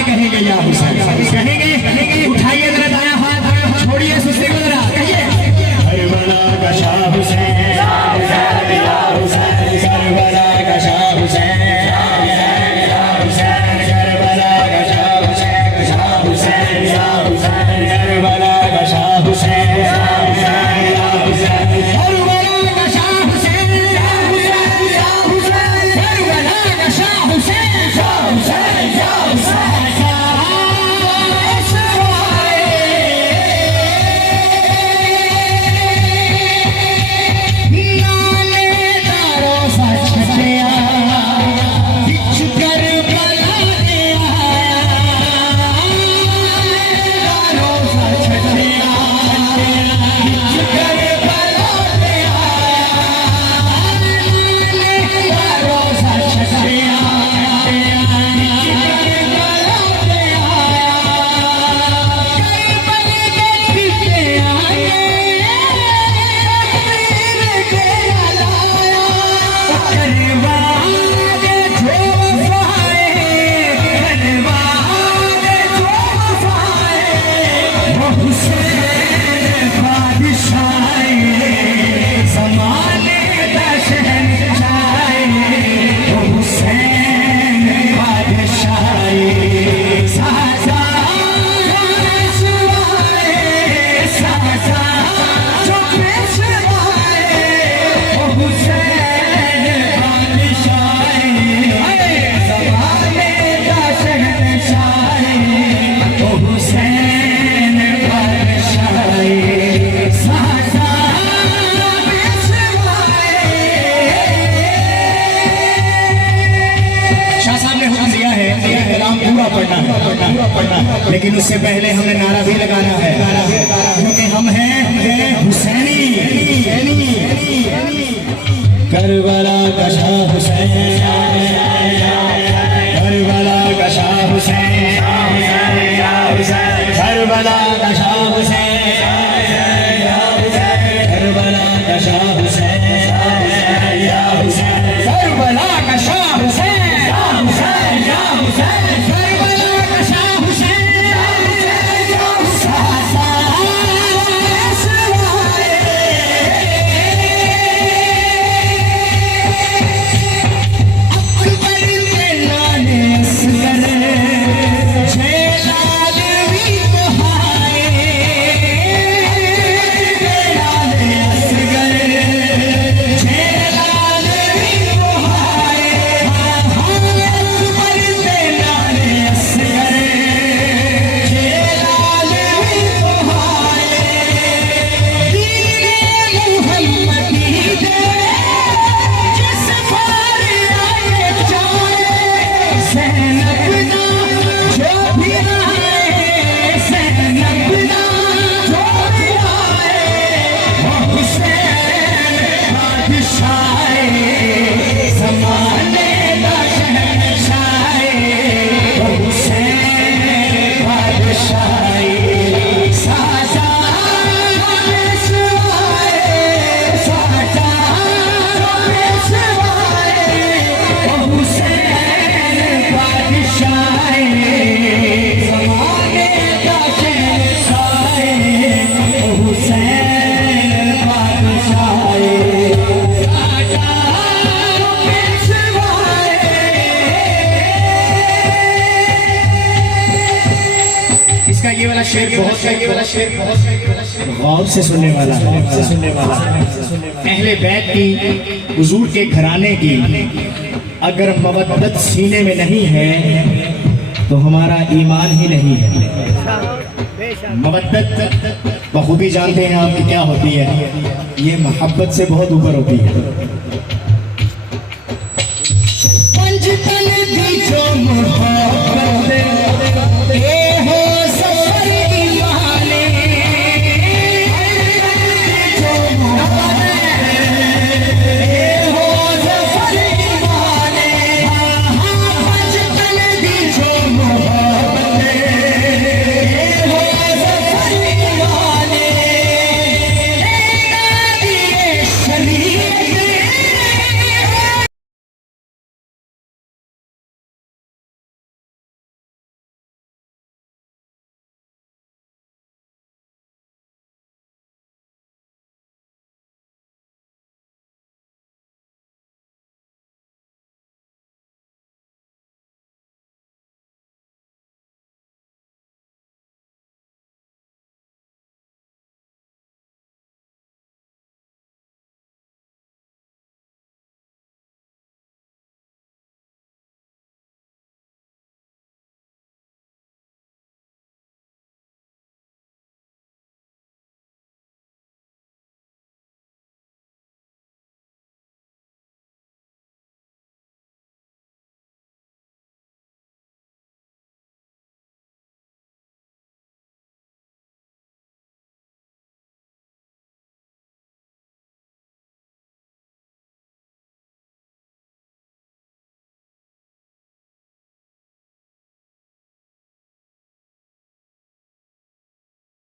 कहेंगे या हुसैन, कहेंगे उठाइए जरा दाया हाथ, छोड़िए सुस्ती को जरा, कहिए करबला का शाह हुसैन, करबला का शाह हुसैन, करबला का शाह हुसैन, करबला का शाह हुसैन, लेकिन उससे पहले हमें नारा भी लगाना है, क्योंकि हम हैं हुसैनी। करबला का शाह हुसैन, करबला का शाह हुसैन, करबला का शाह हुसैन, करबला का शाह हुसैन, करबला का शाह हुसैन, इसका ये वाला शेर बहुत गौर से सुनने वाला है। अहले बैत की, हुजूर के घराने की अगर मवद्दत सीने में नहीं है तो हमारा ईमान ही नहीं है। मवद्दत बखूबी जानते हैं आपकी क्या होती है, ये मोहब्बत से बहुत ऊपर होती है। पंजतन दी जो मोहब्बत